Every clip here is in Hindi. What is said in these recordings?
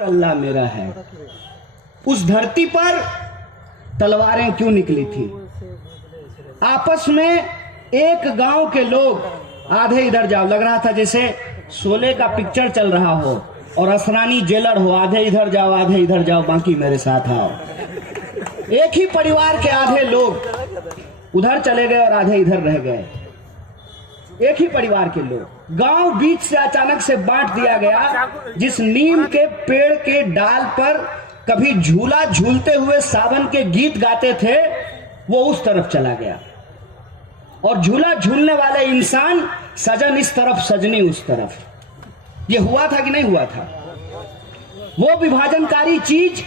अल्लाह मेरा है। उस धरती पर तलवारें क्यों निकली थी? आपस में एक गांव के लोग आधे इधर जाओ, लग रहा था जैसे शोले का पिक्चर चल रहा हो और असरानी जेलर हो, आधे इधर जाओ आधे इधर जाओ, बाकी मेरे साथ आओ। एक ही परिवार के आधे लोग उधर चले गए और आधे इधर रह गए। एक ही परिवार के लोग। गांव बीच से अचानक से बांट दिया गया। जिस नीम के पेड़ के डाल पर कभी झूला झूलते हुए सावन के गीत गाते थे, वो उस तरफ चला गया और झूला झूलने वाले इंसान, सजन इस तरफ सजनी उस तरफ। ये हुआ था कि नहीं हुआ था? वो विभाजनकारी चीज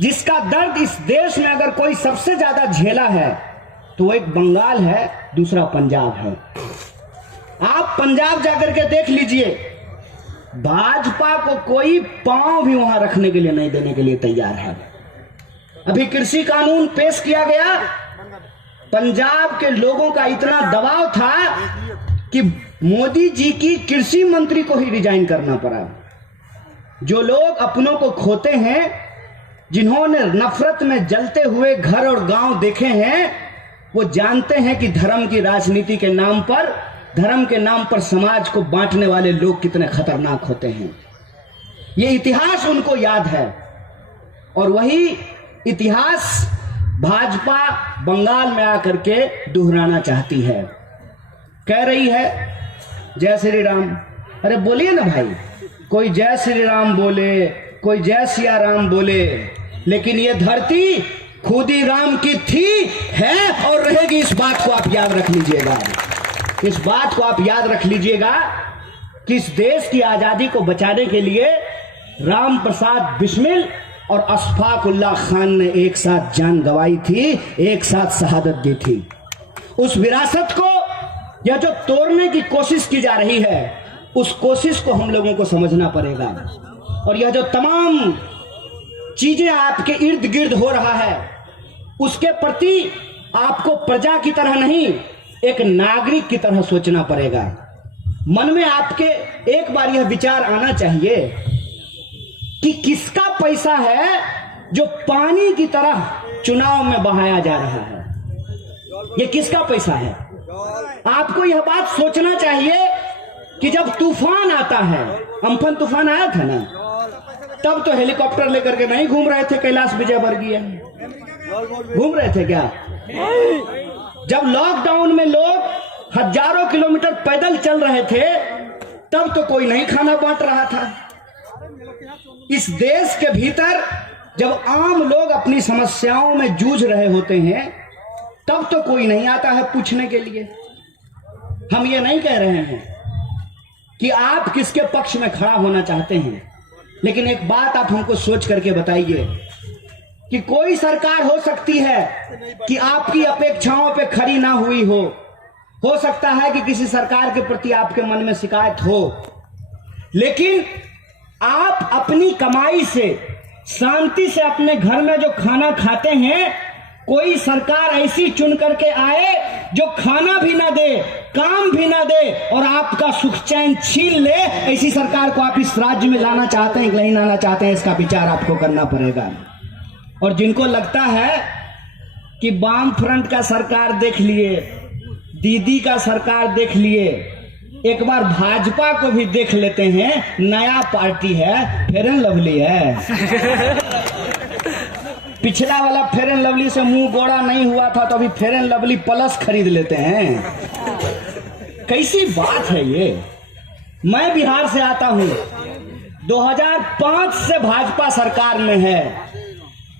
जिसका दर्द इस देश में अगर कोई सबसे ज्यादा झेला है तो वो एक बंगाल है, दूसरा पंजाब है। आप पंजाब जाकर के देख लीजिए, भाजपा को कोई पांव भी वहां रखने के लिए नहीं देने के लिए तैयार है। अभी कृषि कानून पेश किया गया, पंजाब के लोगों का इतना दबाव था कि मोदी जी की कृषि मंत्री को ही रिजाइन करना पड़ा। जो लोग अपनों को खोते हैं, जिन्होंने नफरत में जलते हुए घर और गांव देखे हैं, वो जानते हैं कि धर्म की राजनीति के नाम पर, धर्म के नाम पर समाज को बांटने वाले लोग कितने खतरनाक होते हैं। ये इतिहास उनको याद है और वही इतिहास भाजपा बंगाल में आकर के दोहराना चाहती है। कह रही है जय श्री राम। अरे बोलिए ना भाई, कोई जय श्री राम बोले, कोई जय सिया राम बोले, लेकिन ये धरती खुदी राम की थी, है और रहेगी। इस बात को आप याद रख लीजिएगा। इस बात को आप याद रख लीजिएगा कि इस देश की आजादी को बचाने के लिए राम प्रसाद बिस्मिल और अशफाक उल्लाह खान ने एक साथ जान गंवाई थी, एक साथ शहादत दी थी। उस विरासत को यह जो तोड़ने की कोशिश की जा रही है, उस कोशिश को हम लोगों को समझना पड़ेगा। और यह जो तमाम चीजें आपके इर्द गिर्द हो रहा है, उसके प्रति आपको प्रजा की तरह नहीं, एक नागरिक की तरह सोचना पड़ेगा। मन में आपके एक बार यह विचार आना चाहिए कि किसका पैसा है जो पानी की तरह चुनाव में बहाया जा रहा है? यह किसका पैसा है? आपको यह बात सोचना चाहिए कि जब तूफान आता है, अम्फन तूफान आया था ना, तब तो हेलीकॉप्टर लेकर के नहीं घूम रहे थे कैलाश विजयवर्गीय, घूम रहे थे क्या? जब लॉकडाउन में लोग हजारों किलोमीटर पैदल चल रहे थे, तब तो कोई नहीं खाना बांट रहा था। इस देश के भीतर जब आम लोग अपनी समस्याओं में जूझ रहे होते हैं, तब तो कोई नहीं आता है पूछने के लिए। हम ये नहीं कह रहे हैं कि आप किसके पक्ष में खड़ा होना चाहते हैं, लेकिन एक बात आप हमको सोच करके बताइए कि कोई सरकार हो सकती है कि आपकी अपेक्षाओं पे खरी ना हुई हो सकता है कि किसी सरकार के प्रति आपके मन में शिकायत हो, लेकिन आप अपनी कमाई से शांति से अपने घर में जो खाना खाते हैं, कोई सरकार ऐसी चुन करके आए जो खाना भी ना दे, काम भी ना दे और आपका सुख चैन छीन ले, ऐसी सरकार को आप इस राज्य में लाना चाहते हैं कि नहीं लाना चाहते हैं, इसका विचार आपको करना पड़ेगा। और जिनको लगता है कि वाम फ्रंट का सरकार देख लिए, दीदी का सरकार देख लिए, एक बार भाजपा को भी देख लेते हैं। नया पार्टी है, फेयर एंड लवली है। पिछला वाला फेयर एंड लवली से मुंह गोड़ा नहीं हुआ था, तो अभी फेयर एंड लवली प्लस खरीद लेते हैं। कैसी बात है ये? मैं बिहार से आता हूं, 2005 से भाजपा सरकार में है।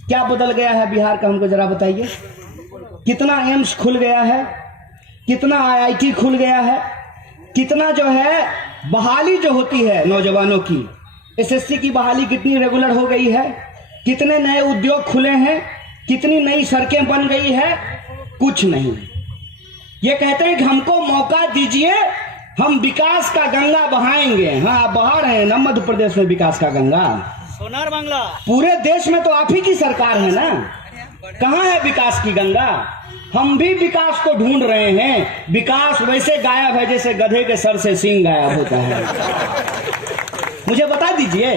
क्या बदल गया है बिहार का, हमको जरा बताइए। कितना एम्स खुल गया है, कितना IIT खुल गया है, कितना जो है बहाली जो होती है नौजवानों की, SSC की बहाली कितनी रेगुलर हो गई है, कितने नए उद्योग खुले हैं, कितनी नई सड़कें बन गई है? कुछ नहीं। ये कहते हैं कि हमको मौका दीजिए, हम विकास का गंगा बहाएंगे। हाँ, बहा रहे हैं ना मध्य प्रदेश में विकास का गंगा, सोनार बांग्ला। पूरे देश में तो आप ही की सरकार है ना, कहां है विकास की गंगा? हम भी विकास को ढूंढ रहे हैं। विकास वैसे गायब है जैसे गधे के सर से सींग गायब होता है। मुझे बता दीजिए,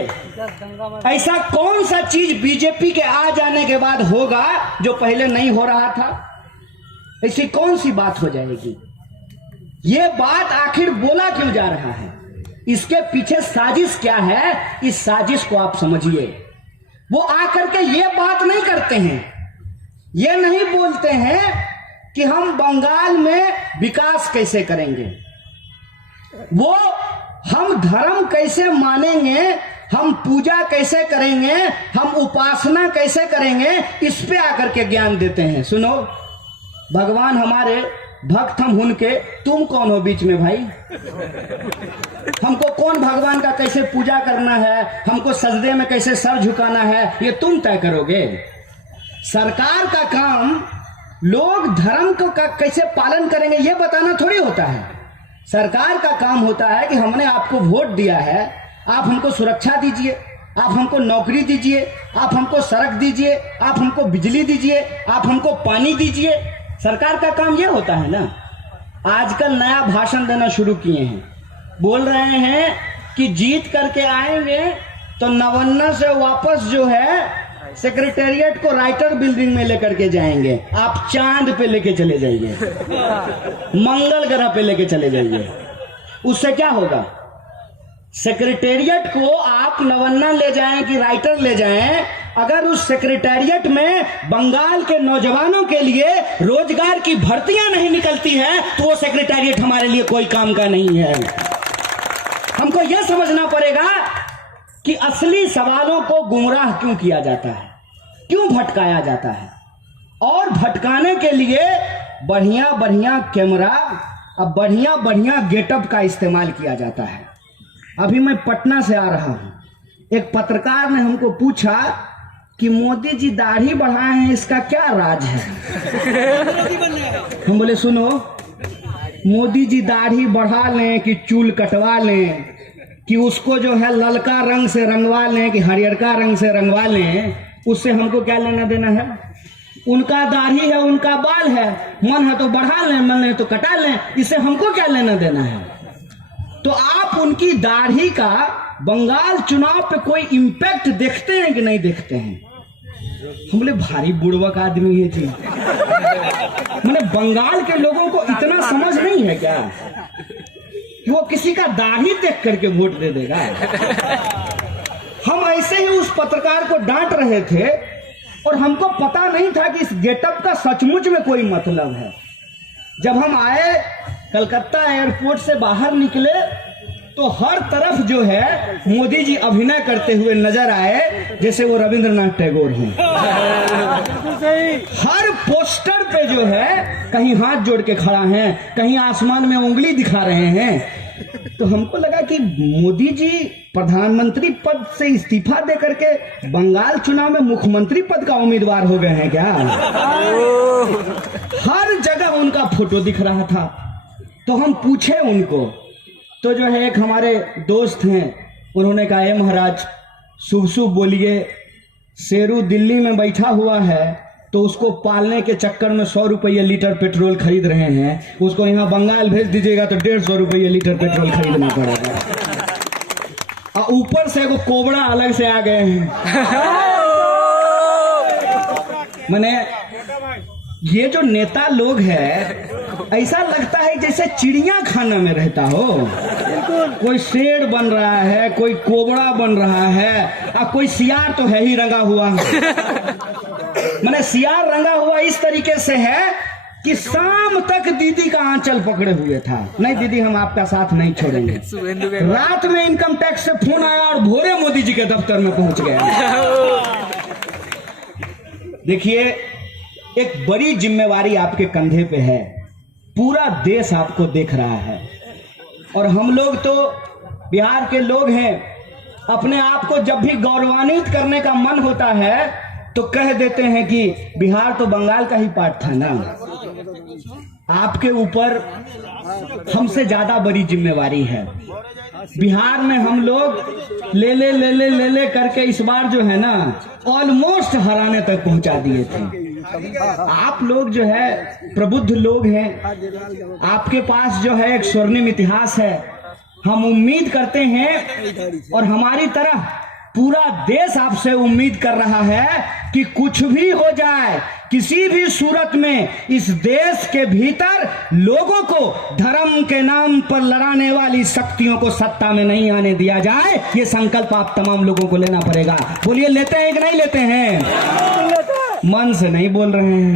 ऐसा कौन सा चीज बीजेपी के आ जाने के बाद होगा जो पहले नहीं हो रहा था? ऐसी कौन सी बात हो जाएगी? ये बात आखिर बोला क्यों जा रहा है? इसके पीछे साजिश क्या है? इस साजिश को आप समझिए। वो आकर के ये बात नहीं करते हैं, ये नहीं बोलते हैं कि हम बंगाल में विकास कैसे करेंगे, वो हम धर्म कैसे मानेंगे, हम पूजा कैसे करेंगे, हम उपासना कैसे करेंगे, इस पे आकर के ज्ञान देते हैं। सुनो, भगवान हमारे, भक्त हम उनके, तुम कौन हो बीच में भाई? हमको कौन भगवान का कैसे पूजा करना है, हमको सजदे में कैसे सर झुकाना है, ये तुम तय करोगे। सरकार का काम लोग धर्म को कैसे पालन करेंगे ये बताना थोड़ी होता है। सरकार का काम होता है कि हमने आपको वोट दिया है, आप हमको सुरक्षा दीजिए, आप हमको नौकरी दीजिए, आप हमको सड़क दीजिए, आप हमको बिजली दीजिए, आप हमको पानी दीजिए। सरकार का काम ये होता है ना। आजकल नया भाषण देना शुरू किए हैं, बोल रहे हैं कि जीत करके आएंगे तो नवन्ना से वापस जो है सेक्रेटेरिएट को राइटर बिल्डिंग में लेकर के जाएंगे, आप चांद पे लेके चले जाइए, मंगल ग्रह पे लेके चले जाइए। उससे क्या होगा? सेक्रेटेरिएट को आप नवन्ना ले जाएं कि राइटर ले जाएं, अगर उस सेक्रेटेरिएट में बंगाल के नौजवानों के लिए रोजगार की भर्तियां नहीं निकलती हैं तो वो सेक्रेटेरिएट हमारे लिए कोई काम का नहीं है। हमको यह समझना पड़ेगा कि असली सवालों को गुमराह क्यों किया जाता है, क्यों भटकाया जाता है, और भटकाने के लिए बढ़िया बढ़िया कैमरा और बढ़िया बढ़िया गेटअप का इस्तेमाल किया जाता है। अभी मैं पटना से आ रहा हूं, एक पत्रकार ने हमको पूछा कि मोदी जी दाढ़ी बढ़ाए हैं, इसका क्या राज है? हम बोले सुनो, मोदी जी दाढ़ी बढ़ा लें कि चूल कटवा लें कि उसको जो है ललका रंग से रंगवा लें कि हरियरका रंग से रंगवा लें, उससे हमको क्या लेना देना है? उनका दाढ़ी है, उनका बाल है, मन है तो बढ़ा लें, मन है तो कटा लें, इससे हमको क्या लेना देना है? तो आप उनकी दाढ़ी का बंगाल चुनाव पे कोई इम्पैक्ट देखते हैं कि नहीं देखते हैं? हम बोले भारी बुड़वक आदमी है जी, मैंने बंगाल के लोगों को इतना समझ नहीं है क्या कि वो किसी का दाढ़ी देख करके वोट दे देगा? हम ऐसे ही उस पत्रकार को डांट रहे थे और हमको पता नहीं था कि इस गेटअप का सचमुच में कोई मतलब है। जब हम आए, कलकत्ता एयरपोर्ट से बाहर निकले तो हर तरफ जो है मोदी जी अभिनय करते हुए नजर आए जैसे वो रविंद्रनाथ टैगोर हैं। हर पोस्टर पे जो है कहीं हाथ जोड़ के खड़ा हैं, कहीं आसमान में उंगली दिखा रहे हैं। तो हमको लगा कि मोदी जी प्रधानमंत्री पद से इस्तीफा दे करके बंगाल चुनाव में मुख्यमंत्री पद का उम्मीदवार हो गए हैं क्या? हर जगह उनका फोटो दिख रहा था। तो हम पूछे उनको, तो जो है एक हमारे दोस्त हैं, उन्होंने कहा, महाराज शुभ शुभ बोलिए, शेरू दिल्ली में बैठा हुआ है तो उसको पालने के चक्कर में 100 रुपये लीटर पेट्रोल खरीद रहे हैं, उसको यहाँ बंगाल भेज दीजिएगा तो 150 रुपये लीटर पेट्रोल खरीदना पड़ेगा। और ऊपर से वो कोबरा अलग से आ गए हैं। मैंने ये जो नेता लोग हैं, ऐसा लगता है जैसे चिड़िया खाना में रहता हो। कोई शेर बन रहा है, कोई कोबरा बन रहा है, और कोई सियार तो है ही रंगा हुआ। मैंने सियार रंगा हुआ इस तरीके से है कि शाम तक दीदी का आंचल पकड़े हुए था, नहीं दीदी हम आपका साथ नहीं छोड़ेंगे। रात में इनकम टैक्स से फोन आया और भोरे मोदी जी के दफ्तर में पहुंच गया। देखिए, एक बड़ी जिम्मेवारी आपके कंधे पे है, पूरा देश आपको देख रहा है, और हम लोग तो बिहार के लोग हैं। अपने आप को जब भी गौरवान्वित करने का मन होता है तो कह देते हैं कि बिहार तो बंगाल का ही पार्ट था ना। आपके ऊपर हमसे ज्यादा बड़ी जिम्मेवारी है। बिहार में हम लोग ले करके इस बार जो है ना ऑलमोस्ट हराने तक पहुंचा दिए थे। आप लोग जो है प्रबुद्ध लोग हैं, आपके पास जो है एक स्वर्णिम इतिहास है। हम उम्मीद करते हैं और हमारी तरह पूरा देश आपसे उम्मीद कर रहा है कि कुछ भी हो जाए, किसी भी सूरत में इस देश के भीतर लोगों को धर्म के नाम पर लड़ाने वाली शक्तियों को सत्ता में नहीं आने दिया जाए। ये संकल्प आप तमाम लोगों को लेना पड़ेगा। बोलिए, लेते हैं कि नहीं लेते हैं? मन से नहीं बोल रहे हैं,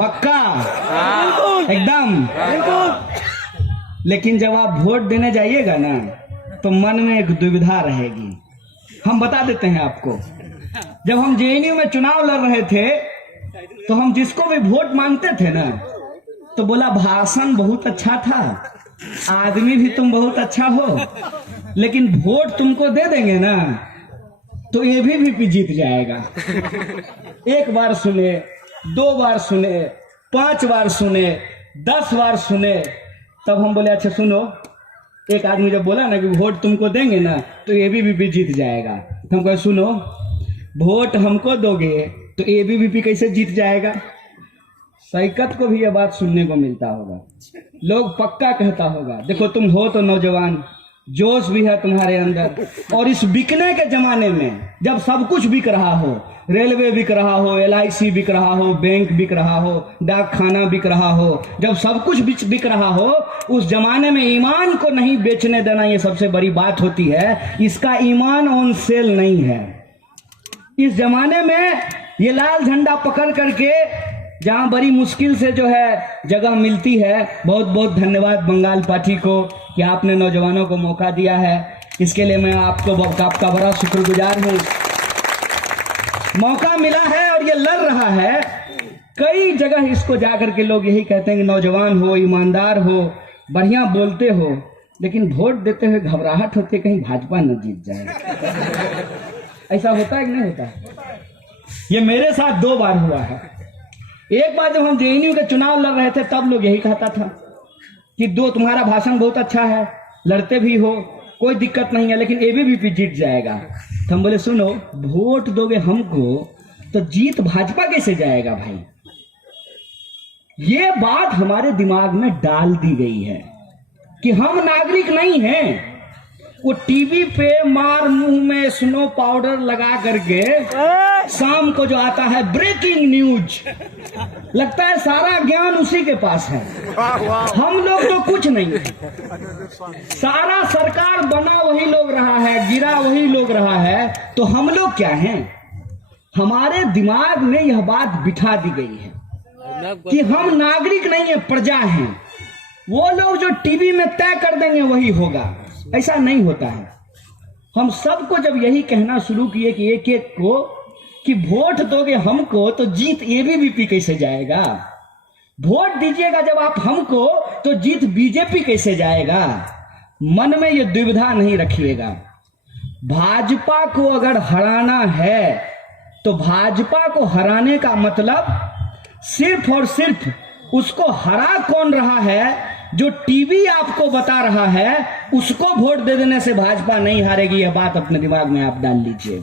पक्का? एकदम। लेकिन जब आप वोट देने जाइएगा ना तो मन में एक दुविधा रहेगी। हम बता देते हैं आपको। जब हम जेएनयू में चुनाव लड़ रहे थे तो हम जिसको भी वोट मांगते थे ना तो बोला भाषण बहुत अच्छा था, आदमी भी तुम बहुत अच्छा हो, लेकिन वोट तुमको दे देंगे ना तो एबीवीपी जीत जाएगा। एक बार सुने, 2 बार सुने, 5 बार सुने, 10 बार सुने, तब हम बोले अच्छा सुनो, एक आदमी जब बोला ना कि वोट तुमको देंगे ना तो एबीवीपी जीत जाएगा, तो हम कहे सुनो, वोट हमको दोगे तो एबीवीपी कैसे जीत जाएगा? सैकत को भी यह बात सुनने को मिलता होगा, लोग पक्का कहता होगा। देखो तुम हो तो नौजवान, जोश भी है तुम्हारे अंदर, और इस बिकने के जमाने में जब सब कुछ बिक रहा हो, रेलवे बिक रहा हो, LIC बिक रहा हो, बैंक बिक रहा हो, डाक खाना बिक रहा हो, जब सब कुछ बिक रहा हो, उस जमाने में ईमान को नहीं बेचने देना ये सबसे बड़ी बात होती है। इसका ईमान ऑन सेल नहीं है। इस जमाने में ये लाल झंडा पकड़ करके जहां बड़ी मुश्किल से जो है जगह मिलती है, बहुत बहुत धन्यवाद बंगाल पार्टी को कि आपने नौजवानों को मौका दिया है। इसके लिए मैं आपका बड़ा शुक्रगुजार हूं। मौका मिला है और ये लड़ रहा है। कई जगह इसको जाकर के लोग यही कहते हैं कि नौजवान हो, ईमानदार हो, बढ़िया बोलते हो, लेकिन वोट देते हुए घबराहट होती है कहीं भाजपा न जीत जाए। ऐसा होता है कि नहीं होता? ये मेरे साथ 2 बार हुआ है। एक बार जब हम जेएनयू के चुनाव लड़ रहे थे तब लोग यही कहता था कि तुम्हारा भाषण बहुत अच्छा है, लड़ते भी हो, कोई दिक्कत नहीं है, लेकिन एबीवीपी जीत जाएगा। तो हम बोले सुनो, वोट दोगे हमको तो जीत भाजपा कैसे जाएगा भाई? ये बात हमारे दिमाग में डाल दी गई है कि हम नागरिक नहीं हैं। वो टीवी पे मार मुंह में स्नो पाउडर लगा करके शाम को जो आता है ब्रेकिंग न्यूज, लगता है सारा ज्ञान उसी के पास है। हम लोग तो कुछ नहीं, सारा सरकार बना वही लोग रहा है, गिरा वही लोग रहा है, तो हम लोग क्या हैं? हमारे दिमाग में यह बात बिठा दी गई है कि हम नागरिक नहीं है, प्रजा हैं। वो लोग जो टीवी में तय कर देंगे वही होगा, ऐसा नहीं होता है। हम सबको जब यही कहना शुरू किए कि एक एक को कि वोट दोगे हमको तो जीत एबीवीपी कैसे जाएगा, वोट दीजिएगा जब आप हमको तो जीत बीजेपी कैसे जाएगा, मन में ये दुविधा नहीं रखिएगा। भाजपा को अगर हराना है तो भाजपा को हराने का मतलब सिर्फ और सिर्फ उसको हरा कौन रहा है, जो टीवी आपको बता रहा है, उसको वोट दे देने से भाजपा नहीं हारेगी। यह बात अपने दिमाग में आप डाल लीजिए,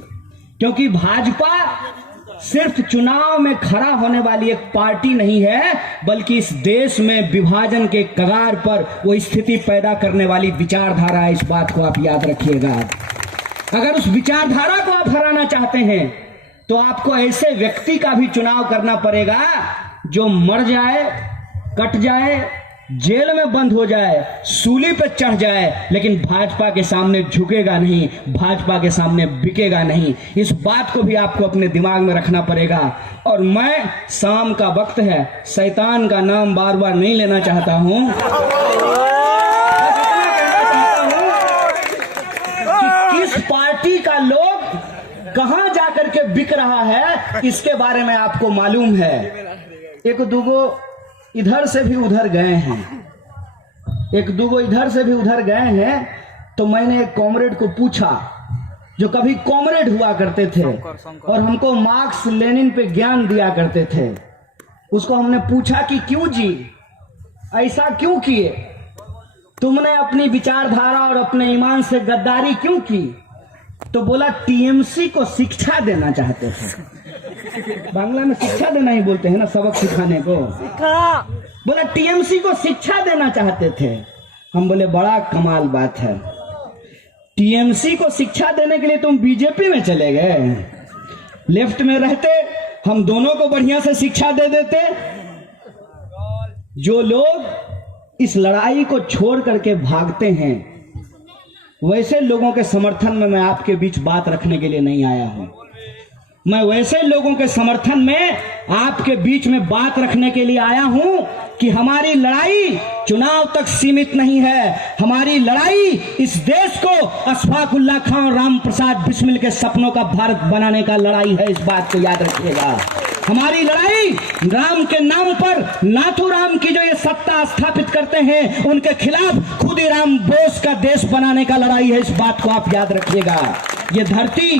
क्योंकि भाजपा सिर्फ चुनाव में खड़ा होने वाली एक पार्टी नहीं है, बल्कि इस देश में विभाजन के कगार पर वो स्थिति पैदा करने वाली विचारधारा है। इस बात को आप याद रखिएगा। अगर उस विचारधारा को आप हराना चाहते हैं तो आपको ऐसे व्यक्ति का भी चुनाव करना पड़ेगा जो मर जाए, कट जाए, जेल में बंद हो जाए, सूली पे चढ़ जाए, लेकिन भाजपा के सामने झुकेगा नहीं, भाजपा के सामने बिकेगा नहीं। इस बात को भी आपको अपने दिमाग में रखना पड़ेगा। और मैं, शाम का वक्त है, शैतान का नाम बार बार नहीं लेना चाहता हूं, कि किस पार्टी का लोग कहां जाकर के बिक रहा है इसके बारे में आपको मालूम है। एक दूगो इधर से भी उधर गए हैं, एक दूगो इधर से भी उधर गए हैं, तो मैंने एक कॉमरेड को पूछा जो कभी कॉमरेड हुआ करते थे और हमको मार्क्स लेनिन पे ज्ञान दिया करते थे। उसको हमने पूछा कि क्यों जी, ऐसा क्यों किए, तुमने अपनी विचारधारा और अपने ईमान से गद्दारी क्यों की? तो बोला टीएमसी को शिक्षा देना चाहते थे। बांग्ला में शिक्षा देना ही बोलते हैं ना, सबक सिखाने को। बोला टीएमसी को शिक्षा देना चाहते थे। हम बोले बड़ा कमाल बात है, टीएमसी को शिक्षा देने के लिए तुम बीजेपी में चले गए, लेफ्ट में रहते हम दोनों को बढ़िया से शिक्षा दे देते। जो लोग इस लड़ाई को छोड़ करके भागते हैं, वैसे लोगों के समर्थन में मैं आपके बीच बात रखने के लिए नहीं आया हूं। मैं वैसे लोगों के समर्थन में आपके बीच में बात रखने के लिए आया हूं कि हमारी लड़ाई चुनाव तक सीमित नहीं है। हमारी लड़ाई इस देश को अशफाकुल्लाह खान और राम प्रसाद बिस्मिल के सपनों का भारत बनाने का लड़ाई है, इस बात को याद रखिएगा। हमारी लड़ाई राम के नाम पर नाथूराम की जो ये सत्ता स्थापित करते हैं उनके खिलाफ खुदीराम बोस का देश बनाने का लड़ाई है, इस बात को आप याद रखिएगा। ये धरती,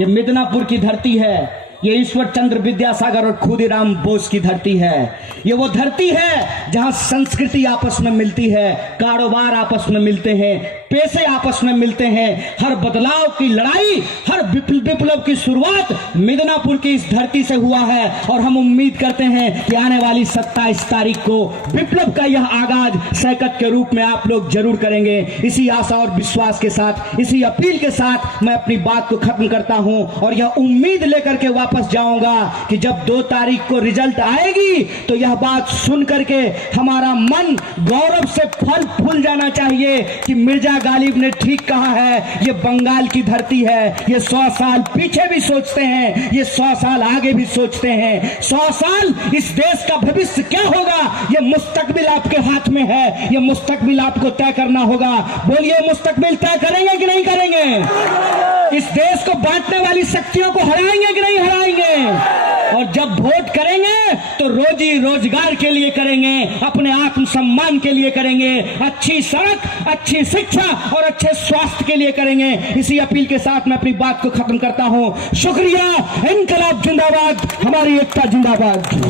ये मिदनापुर की धरती है, ये ईश्वर चंद्र विद्यासागर और खुदीराम बोस की धरती है। ये वो धरती है जहां संस्कृति आपस में मिलती है, कारोबार आपस में मिलते हैं, पैसे आपस में मिलते हैं। हर बदलाव की लड़ाई, हर विप्लव की शुरुआत मिदनापुर की इस धरती से हुआ है और हम उम्मीद करते हैं कि आने वाली 27 तारीख को विप्लव का यह आगाज सैकत के रूप में आप लोग जरूर करेंगे। इसी आशा और विश्वास के साथ, इसी अपील के साथ मैं अपनी बात को खत्म करता हूं और यह उम्मीद लेकर के वापस जाऊंगा कि जब 2 तारीख को रिजल्ट आएगी तो यह बात सुन करके हमारा मन गौरव से फल फूल जाना चाहिए कि मिर्जा गालिब ने ठीक कहा है, ये बंगाल की धरती है। ये 100 साल पीछे भी सोचते हैं, ये 100 साल आगे भी सोचते हैं। 100 साल इस देश का भविष्य क्या होगा, ये मुस्तकबिल आपके हाथ में है, ये मुस्तकबिल आपको तय करना होगा। बोलिए, मुस्तकबिल तय करेंगे कि नहीं करेंगे? इस देश को बांटने वाली शक्तियों को हराएंगे कि नहीं हराएंगे? और जब वोट करेंगे तो रोजी रोजगार के लिए करेंगे, अपने आत्मसम्मान के लिए करेंगे, अच्छी सड़क, अच्छी शिक्षा और अच्छे स्वास्थ्य के लिए करेंगे। इसी अपील के साथ मैं अपनी बात को खत्म करता हूं। शुक्रिया। इनकलाब जिंदाबाद, हमारी एकता जिंदाबाद।